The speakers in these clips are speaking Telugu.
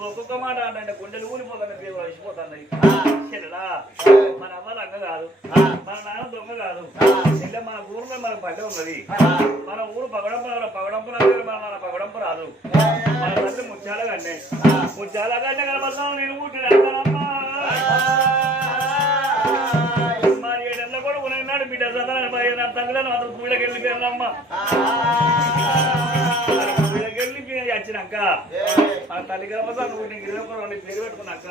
ఒక్కొక్క మాట అంటే గుండెలు ఊరిపోతాను పేరు అయిపోతున్నాయి చెల్లెడా మన అమ్మ రంగ కాదు మన నాన్న దొంగ కాదు చెల్లె మన ఊరిలో మన పల్లె ఉన్నది మన ఊరు పగడంపు పగడంపు రాదు మన నాన్న పగడంపు రాదు మన తల్లి ముత్యాల కంటే ముత్యాల కంటే కనపడతాను నేను ఊటి తల్లిదండ్రులు అందరూ పూలకి వెళ్ళిపోయారమ్మ పూలకి వెళ్ళిపోయి వచ్చినాక మన తల్లి ఇరవై కూడా రెండు పేరు పెట్టుకున్నాక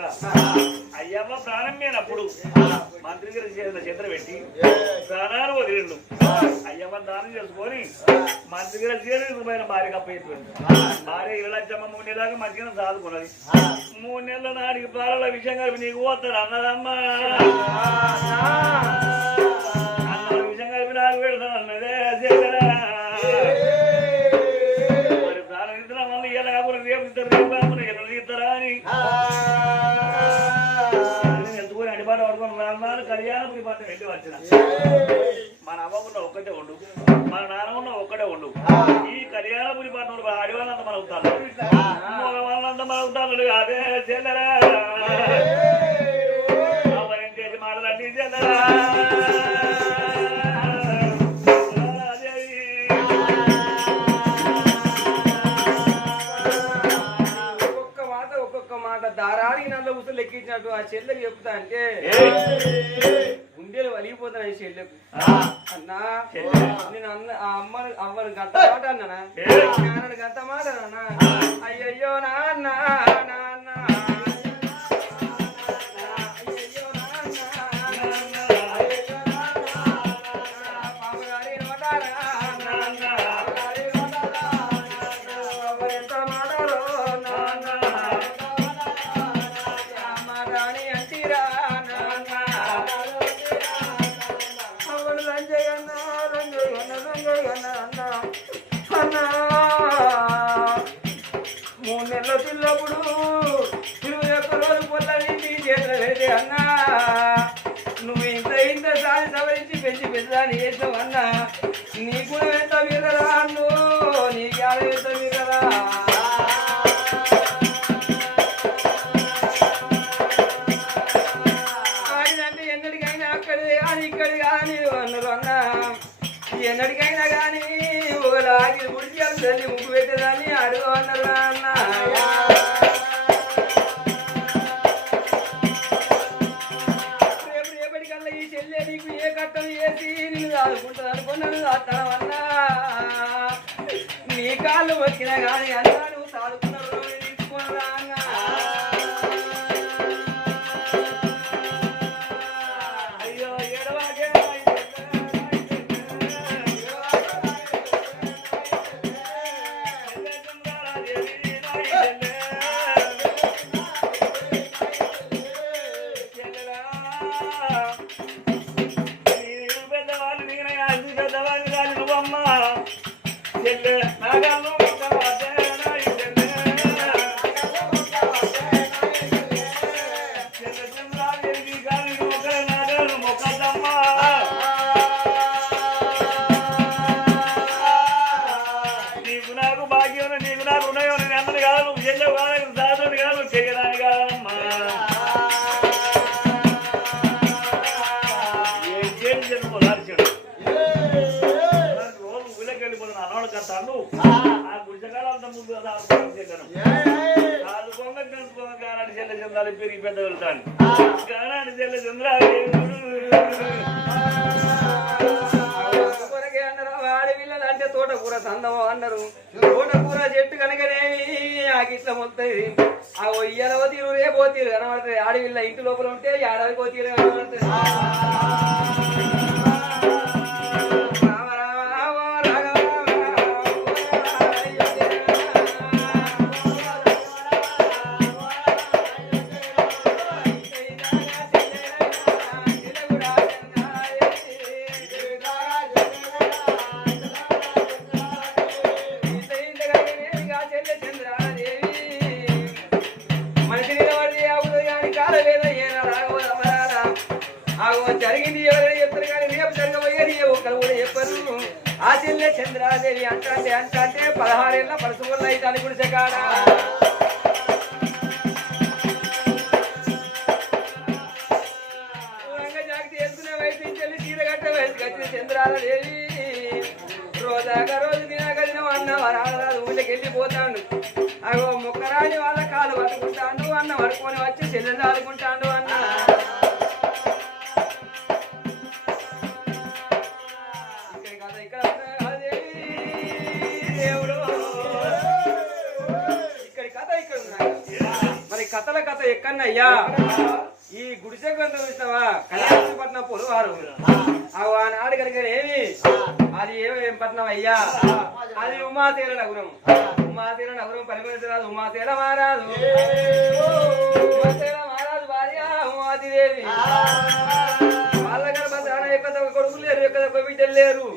అయ్యమ్మ ప్రాణం మీనప్పుడు మంత్రి గారి చేతిలో పెట్టి ప్రాణాలు వదిలిండు. అయ్యమ్మ దానం చేసుకొని మంత్రి గారి చేతి పైన భార్య కప్పయిపోయింది భార్య ఇళ్ళచ్చమ్మ మూడు నెలలకు మంచిగా సాదుకున్నది. మూడు నెలల నాటికి పాలల విషయం కలిపి నీకు పోతాడు అన్నదమ్మా. అమ్మ ఉన్న ఒక్కటే ఉండు. మన నాన్న ఉన్న ఒక్కటే ఉండు. ఈ కళ్యాణపురి పాట అడివాళ్ళంతా మన అవుతాను మగ వాళ్ళంతా మన అవుతాను అదే చెల్లరా. చేసి మాటలండి చెల్లరా. ఒక్కొక్క మాట ఒక్కొక్క మాట. దారానికి నల్ల ఉసులు లెక్కించినట్టు ఆ చెల్లెకి చెప్తా అంటే గుండెలు వలిగిపోతున్నాయి చెల్లెకు అన్నా నేను అన్న ఆ అమ్మను అవ్వను గంట మాట అన్నానా? నాన్నని గంట మాట అన్నా అయ్యయ్యో నాన్న. 是里你也是玩的 వచ్చినా కానీ అన్నా కట్టాను ఆ. ముందు కాదు కొంగ తెలుసుకోంగ గానాడి చెల్లె చంద్రాలు పెరిగి పెద్ద వెళ్తాను గానాడి చెల్లె చంద్రాలు అంటే తోటకూర సందమో అన్నారు. తోటకూర చెట్టు కనుకనేమి ఆ గిట్ల మొత్తది ఆ ఒయ్యలవ తీరు రేపో తీరు కనబడుతుంది ఆడపిల్ల ఇంటి లోపల ఉంటే ఏడాదికో తీరు కనబడుతుంది చంద్రాదేవి అంటే అంటే పదహారేళ్ళ పరశువుల అయితే అని గుడిసెకాడా ఊరంగా జాగ్రత్త వయసు నుంచి వెళ్ళి చీర కట్టే చంద్రాదేవి. రోజాక రోజు తినగలిగిన అన్న వరాలరాజు ఊళ్ళకి వెళ్ళిపోతాడు. అగో మొక్కరాని వాళ్ళ కాలు పట్టుకుంటాడు అన్న పడుకొని వచ్చి చెల్లెలు ఆడుకుంటాడు కథల కథ ఎక్కన్నయ్యా? ఈ గుడిసె గ్రంథం ఇస్తావా కళ్యాణపట్నం పొలవారు. అవి ఆనాడు కనుక ఏమి? అది ఏం పట్నం అయ్యా? అది ఉమాతేల నగరం. ఉమాతేల నగరం పరిమళించరాదు ఉమాతేల మహారాజు. ఉమాతేల మహారాజు భార్య ఉమాతిదేవి. వాళ్ళ గర్భధాన యొక్క కొడుకులు లేరు యొక్క బిడ్డలు లేరు.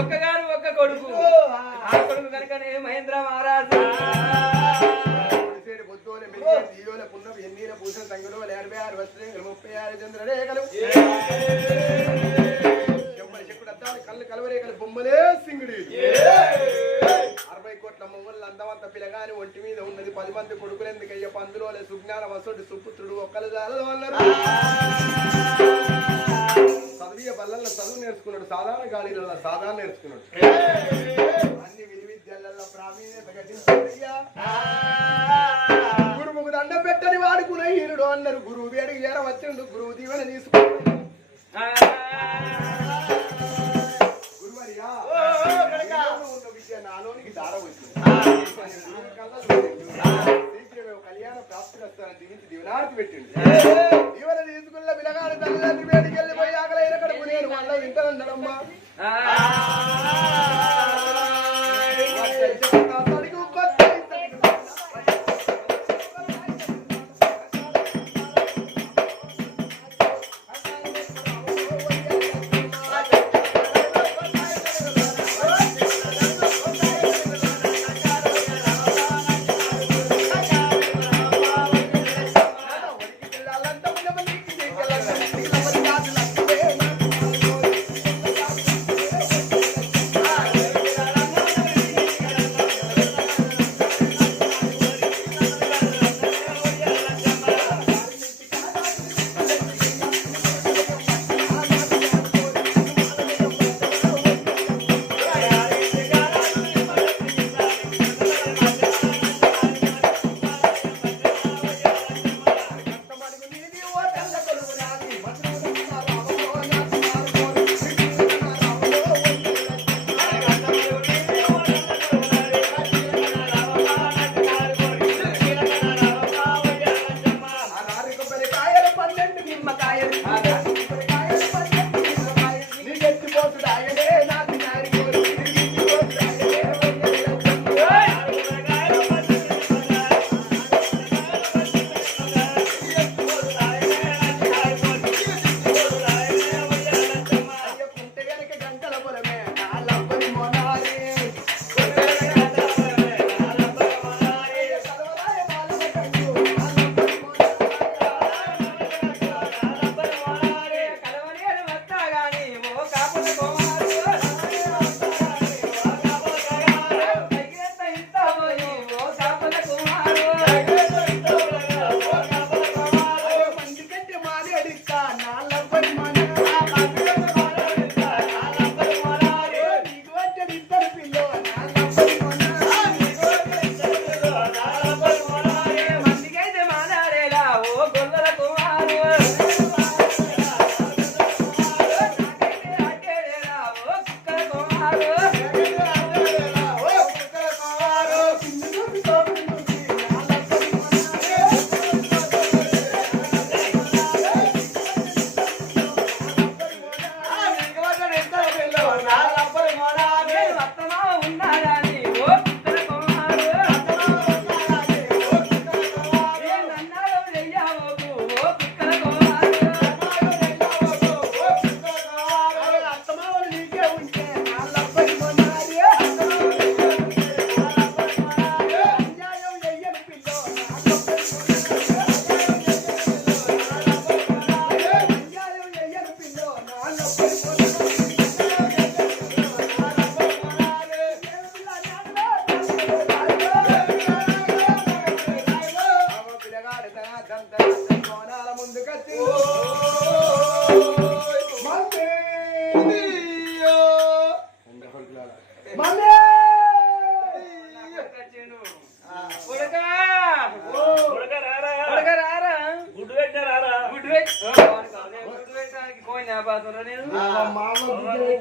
ఒక్కగారు ఒక్క కొడుకు. ఆ కొడుకు కనుకనే మహేంద్ర మహారాజు. ఎన్నీల పూసల సంగలో ఎనభై ఆరు వస్త్రం ముప్పై ఆరు చంద్రరేఖలు. చెక్కుడు అద్దాలు కళ్ళు కలవరేఖలు బొమ్మలే సింగుడి అరవై కోట్ల మొమ్మలు అందమంత పిలగాని ఒంటి మీద ఉన్నది పది మంది కొడుకులు ఎందుకయ్య పందులో సుజ్ఞాన వసుడు సుపుత్రుడు ఒక్కలు చాలదు అన్నారు చదివియ బల్లల్లో చదువు నేర్చుకున్నాడు సాధారణ గాలిలో సాధారణ నేర్చుకున్నాడు. అన్ని విధి విద్యలలో ప్రావీణ్యత గురువుకు దండ పెట్టని వాడుకున్న హీరుడు అన్నారు. గురువు వేడికి చేర వచ్చిండు. గురువు దీవెన విద్య నాలోనికి దార వచ్చింది. కళ్యాణ ప్రాప్తి వస్తానని దీవించి దీవెనార్తి పెట్టిండు. దీవెన తీసుకున్న పిల్లగాడు తల్లిదండ్రి వేడికి వెళ్ళిపోయి ఆకలైన కడుపు నేను మళ్ళీ వింటానన్నాడమ్మా.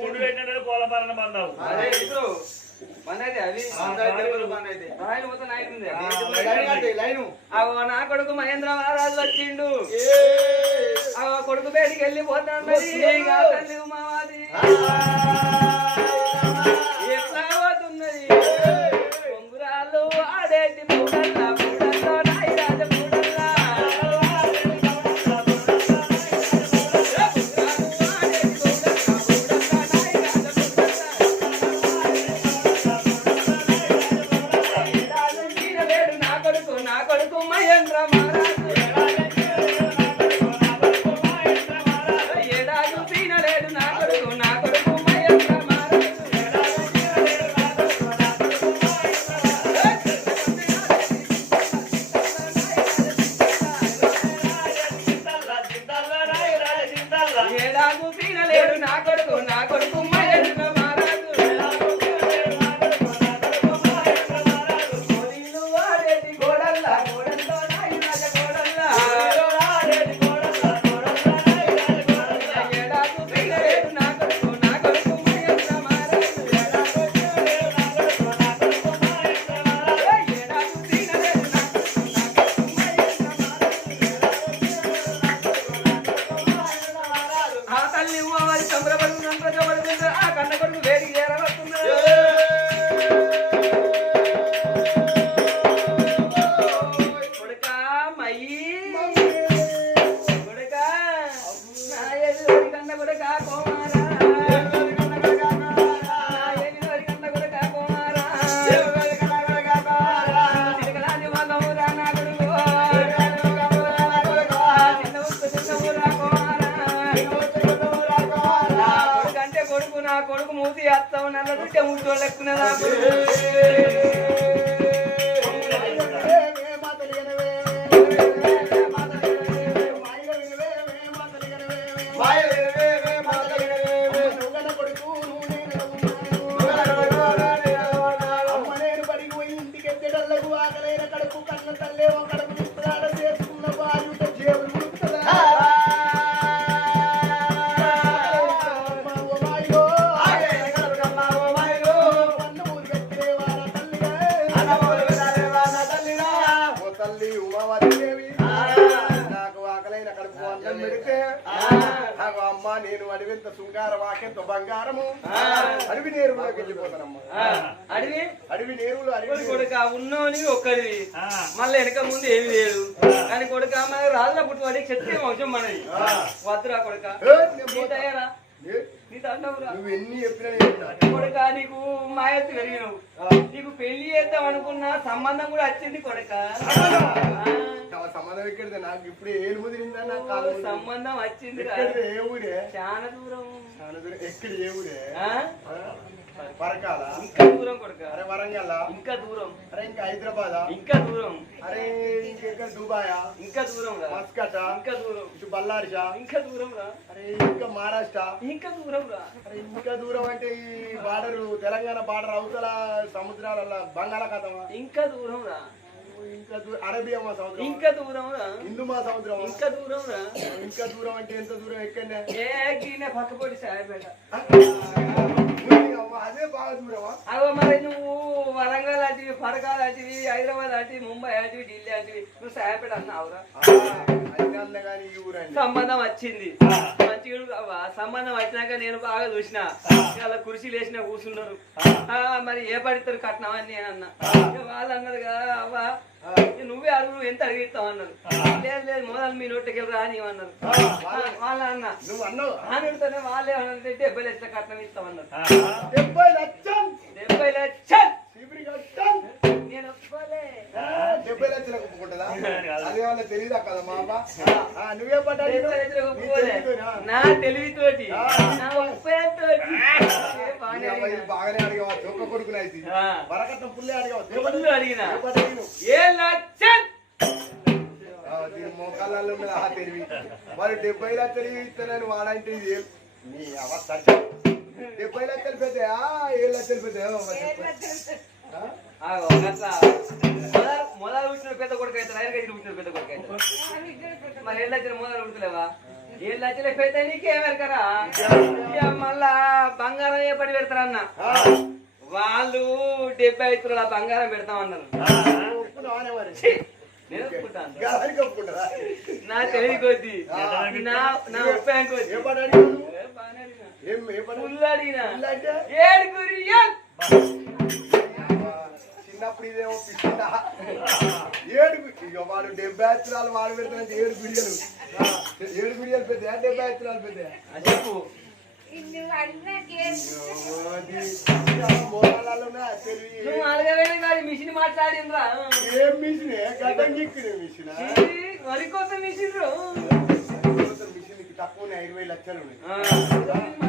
గుడి పెట్టినట్టు కోలపాలన బంధావు నా కొడుకు మహేంద్ర మహారాజు వచ్చిండు. ఆ కొడుకు బయటికి వెళ్ళిపోతాను తల్లి ఉమావారి ఉన్నోని ఒక్కడివి మళ్ళీ వెనక ముందు ఏమి లేదు. కానీ కొడుక మన రాళ్ళ పుట్టుబడి క్షత్రియ వంశం మనది. వద్దురా కొడుక. దండవురా. నువ్వు ఎన్ని. కొడుక నీకు మాయత్తు పెరిగినావు. నీకు పెళ్ళి చేద్దాం అనుకున్న సంబంధం కూడా వచ్చింది కొడుక. సంబంధం ఎక్కడిదే? నాకు ఇప్పుడు ఏలు ముదిరిందా నాకు? సంబంధం వచ్చింది ఏ ఊరే? చాలా దూరం. చాలా దూరం. ఎక్కడ ఏ ఊరే? వరకాల ఇంకా దూరం కొడుక. అరే వరంగల్. ఇంకా దూరం. అరే ఇంకా హైదరాబాద్. ఇంకా దూరం. అరే ఇంకెక్కడ దుబాయా. ఇంకా దూరం రా. మస్కట్. ఇంకా దూరం. ఇటు బల్లారిషా ఇంకా దూరం రా. అరే ఇంకా మహారాష్ట్ర. ఇంకా దూరం రా. అరే ఇంకా దూరం అంటే ఈ బార్డర్ తెలంగాణ బార్డర్ అవతల సముద్రాల బంగాళాఖాతమా ఇంకా దూరం రా. ఇంకా దూరం అరేబియా మా సముద్రం. ఇంకా దూరం హిందూ మా సముద్రం. ఇంకా దూరం ఇంకా దూరం అంటే ఎంత దూరం ఏ గీనే పక్కపొడి అదే మరి నువ్వు వరంగల్ లాంటివి పడకా లాంటివి హైదరాబాద్ లాంటివి ముంబై లాంటివి ఢిల్లీ లాంటివి నువ్వు సాయపేట అన్నావురా? సంబంధం వచ్చింది. మంచిగా సంబంధం వచ్చినాక నేను బాగా చూసిన. అలా కుర్చీ లేచిన కూర్చున్నారు ఆ, మరి ఏ పడితారు కట్నం అని నేను అన్నా వాళ్ళు అన్నారు కదా నువ్వే అడుగు నువ్వు ఎంత అడిగిస్తావు అన్నారు లేదు లేదు మొదలు మీ నోటికి రా అని అన్నారు వాళ్ళ. అన్న నువ్వు అన్నావు. ఆనుడితోనే వాళ్ళే అన్నారు డెబ్బై లక్షల కట్నం ఇస్తామన్నారు డెబ్బై లక్షలు డెబ్బై లక్షలు డెబ్బై లక్షలకు ఒప్పుకుంటుందా? అదే వాళ్ళ తెలియదా కదా మా అమ్మ నువ్వే తెలివితోటి ఏ బాగానే అడిగినా. బాగానే అడిగావా. చొక్క కొడుకులు అయితే. వరకట్నం పుల్లే అడిగావా. ఫుల్ అడిగినా. ఏ లక్షలు ఆ, దీని మోకాళ్ళలో ఉన్నది ఆ తెలివి. మరి డెబ్బై లక్షలు ఇస్తానని వాడంటే ఇది ఏం? నీ అవస్థ. డెబ్బై లక్షలు పెద్దయా ఏడు లక్షలు అట్లా మొదలు పుట్టిన పెద్ద కొడుకు అయితే రైలు గట్టి పుట్టిన పెద్ద కొడుకు అయితే మరి ఏళ్ళు వచ్చిన మొదలు పుట్టలేవా ఏడు. పెద్ద నీకేమెరకరా ఇక మళ్ళా బంగారం ఏ పడి పెడతారన్న వాళ్ళు డెబ్బై ఐదు తులాల బంగారం పెడతామన్నారు? నా తెలివి కొద్ది నా నా ఉపాయం కొద్ది ఏ చిన్నప్పుడు ఇదేమో పిచ్చిందా ఏడు ఇక వాడు డెబ్బై ఎత్తురాలు వాడు పెడతానంటే ఏడు గుడియలు ఆ, ఏడు గుడియలు పెద్ద డెబ్బై ఎత్తురాలు పెద్ద ఆ చెప్పు. మిషన్ మాట్లాడిండ్రా. ఏం మిషన్? గడ్డం గిక్కునే మిషన్? మరి కొత్త మిషన్ రు. మిషన్ తక్కువ ఇరవై లక్షలు ఉన్నాయి.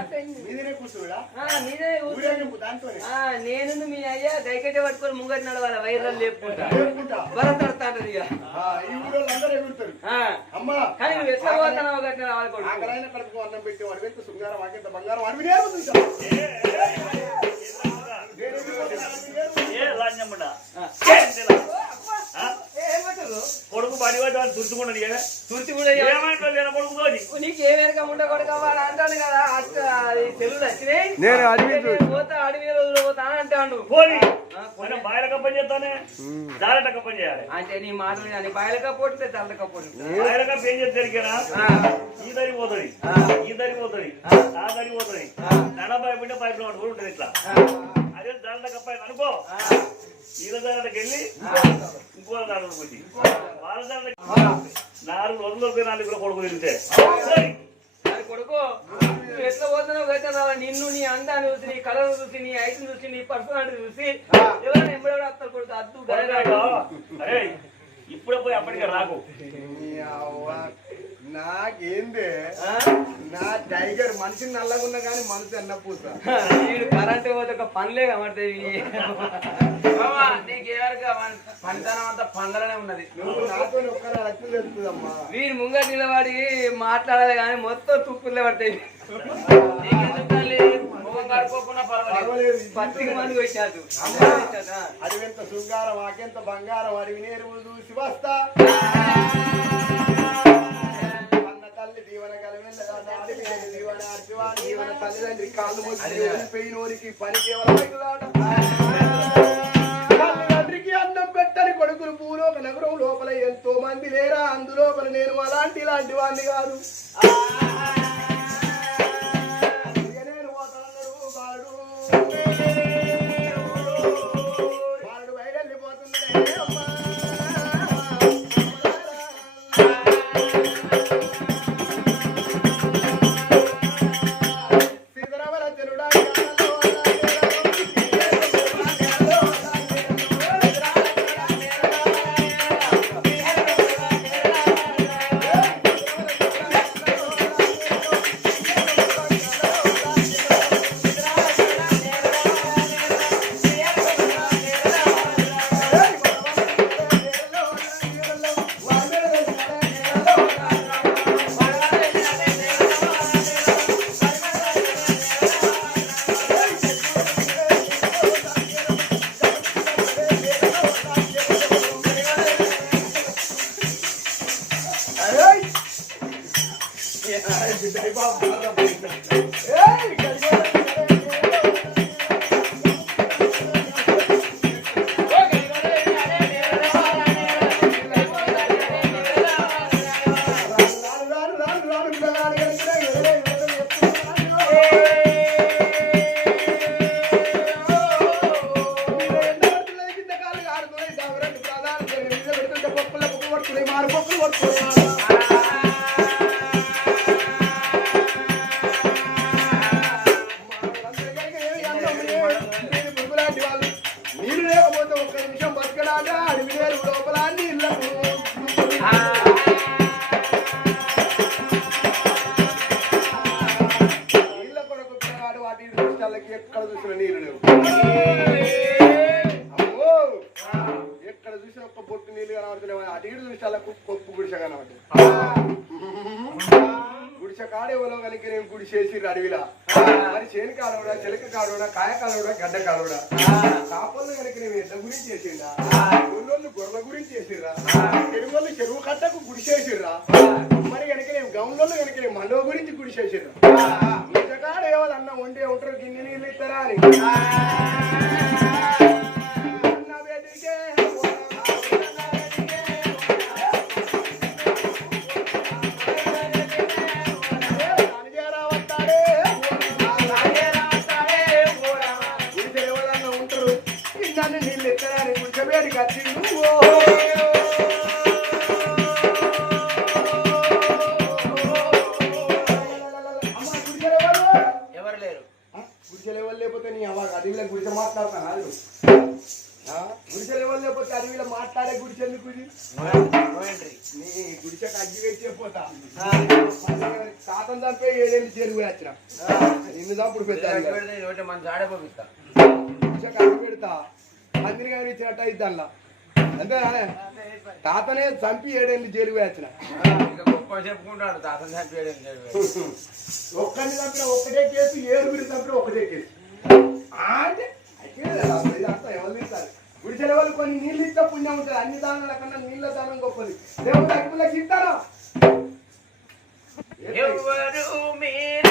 నేను మీ అయ్యా దయకట్ట పట్టుకొని ముంగటి నడవాలి వైర్లు లేపుకుంటా లేపుకుంటా. వరం తడతాంటది ఇక ఆ, ఈ ఊళ్ళో అందరూ ఎగురుతారు ఆ, అమ్మా కానీ నువ్వు ఎట్లా పోతున్నావు గట్టిన అన్నం పెట్టి వాడు ఎంత శృంగారం ఆకెంత బంగారం అడివి ఏ? కొడుకు వాడు తుడుచుకున్నది కదా తుర్తి కూడా ఇయ్య. ఏమంటో లేని కొడుకు తోటి? నీకు ఏ మేరక ముండ కొడుకోవాలి అంటాను కదా. తెలుగులు వచ్చినాయి నేను అడవి పోతా అడవి రోజులు పోతా అని అంటాడు పోని బాయిల కప్పని చేస్తానే? జాలట కప్పని చేయాలి. అంటే నీ బాయిల బాయిల కప్ప ఏం. ఈ దరి పోతుంది. ఆ. ఈ దరి పోతుంది. ఆ. దరి పోతుంది. నడ పైపు పట్టుకుని ఉంటుంది ఇట్లా. అదే జాలట కప్ప అయింది అనుకో ఈల జాలటకి వెళ్ళి ఇంకో దాంట్లో పోయి వాళ్ళ జాలటకి నాలుగు రోజులు నాలుగు కూడా కొడుకు తిరిగితే. కొడుకు ఎట్లా పోతున్నావు రావా నిన్ను నీ అందాన్ని చూసి నీ కలర్ చూసి నీ ఐస్ చూసి నీ పర్సనాలిటీ చూసి ఎవరైనా ఎంబడి అత్తలు కొడుకు అద్దు ఇప్పుడే పోయి అప్పటికే రాకు. నాకేందే? నా టైగర్ మనిషి నల్లగున్నా కానీ మనసు అన్న పూస. వీడు కరెంట్ పోతే ఒక పనులే కమడతాయి పనితనం అంతా పందలనే ఉన్నది. నువ్వు నాతో రక్తం తెలుస్తుందమ్మా వీడు ముంగట నిలబడి మాట్లాడాలి కానీ మొత్తం తుప్పులే పడతాయి. అడివెంత శృంగారం ఆకెంత బంగారం అడివి నేరు చూసి వస్తా. అర్జువా దీవెన తల్లిదండ్రి కాళ్ళు మొచ్చి పెయినోరికి పని తల్లిదండ్రికి అన్నం పెట్టని కొడుకులు భూలోక నగరం లోపల ఎంతో మంది లేరా? అందులోపల నేను అలాంటి ఇలాంటి వాడిని కాదు. నీళ్ళు ఎక్కడ చూసిన నీరు లేవు. ఎక్కడ చూసిన ఒక్క బొట్టు నీళ్ళు కనబడుతున్నాయి. అటు ఇటు దృష్టాలకు కొప్పు గుడిసె కనబడి గుడిసె కాడేవలో కనుక నేను గుడిసేసి అడవిలా. మరి చేను కాలువడా చిలక కాలువడా కాయ కాలువడా గడ్డ కాలువడా కాపళ్ళు కనుక నేను ఎడ్ల గురించి చేసిండా గొర్రెలు గొర్రెల గురించి చేసిర్రా చెరువులు చెరువు కట్టకు గుడిసేసిర్రా మరి కనుక నేను గౌన్లో కనుక నేను మండవ గురించి గుడిసేసిర్రా చేసాను నిజగాడు ఏవాళ్ళన్న వండే ఉంటారు గిన్నెని? నీళ్ళు ఇస్తారా వచ్చిన నిన్ను చంపుడు పెద్ద ఒకటి మన జాడే పంపిస్తా. గుడిసెకి అగ్గి పెడతా. అందరి కానీ ఇచ్చినట్టు అయితే అంతే తాతనే చంపి ఏడేళ్ళు జైలు గొప్ప చెప్పుకుంటాడు. తాతని ఒక్కరిని చంపిన ఒక్కటే కేసు చంపిన ఒకటే కేసు. ఆ అంటే అయితే ఇదంతా ఎవరు తీస్తారు? గుడిసెల వాళ్ళు కొన్ని నీళ్ళు ఇస్తే పుణ్యం ఉంటుంది. అన్ని దానాల కన్నా నీళ్ళ దానం గొప్పది. దేవుడు అగ్గులకి ఇస్తారా ఎవరు మీరు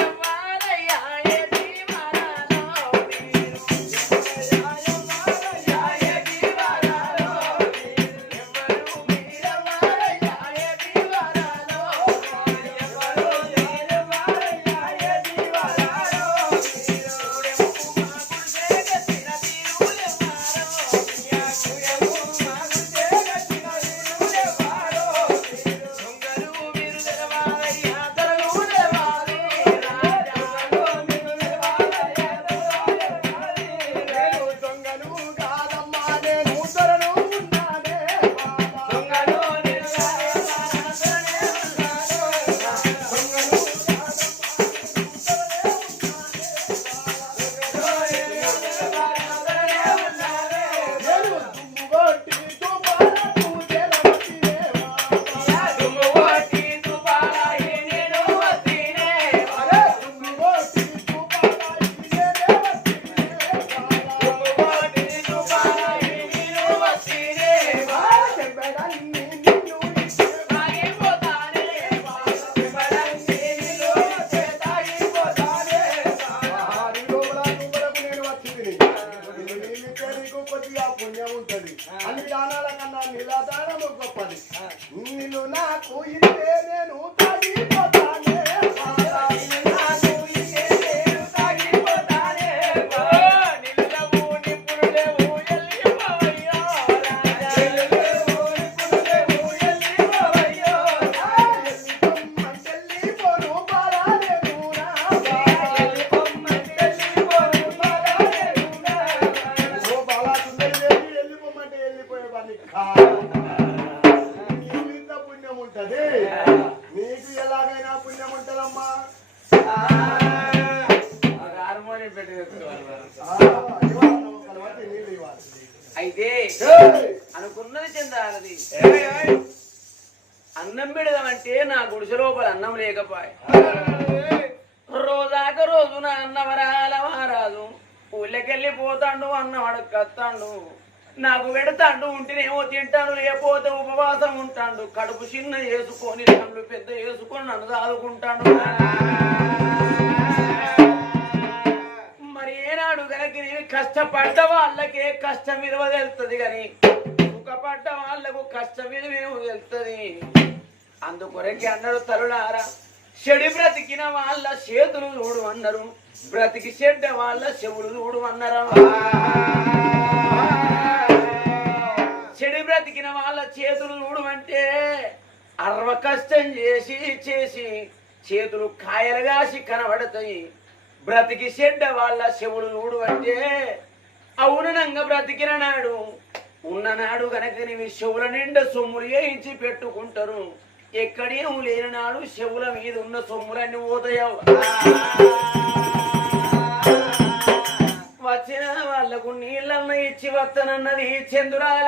నిన్ను నాకు ఇస్తే నేను రోజాక రోజు నా అన్నవరాల మహారాజు ఊళ్ళకెళ్ళి పోతాండు అన్నం నాకు పెడతాడు ఉంటేనేమో తింటాను లేకపోతే ఉపవాసం ఉంటాడు. కడుపు చిన్న వేసుకొని కళ్ళు పెద్ద వేసుకొని నన్ను దాదుకుంటాడు మరి ఏనాడు కనుక నేను కష్టపడ్డ వాళ్ళకే కష్టం విలువ తెలుస్తుంది కానీ సుఖపడ్డ వాళ్ళకు కష్టం విలువ తెలుస్తుంది. అందుకొరకే అన్నారు తరుడారా చెడు బ్రతికిన వాళ్ళ చేతులు చూడు అన్నారు. బ్రతికి చెడ్డ వాళ్ళ చెవులు చూడు అన్నారు. చెడు బ్రతికిన వాళ్ళ చేతులు చూడమంటే అరవ కష్టం చేసి చేసి చేతులు కాయలు కాసి కనబడతాయి. బ్రతికి చెడ్డ వాళ్ళ చెవులు చూడు అంటే అవునంగా బ్రతికిన నాడు ఉన్ననాడు గనక నీవి చెవుల నిండా సొమ్ములు వేయించి పెట్టుకుంటారు. ఎక్కడేం లేని నాడు చెవుల మీద ఉన్న సొమ్ములన్నీ పోతాయవు. వచ్చిన వాళ్ళకు నీళ్ళన్న ఇచ్చి వస్తానన్నది చంద్రాల.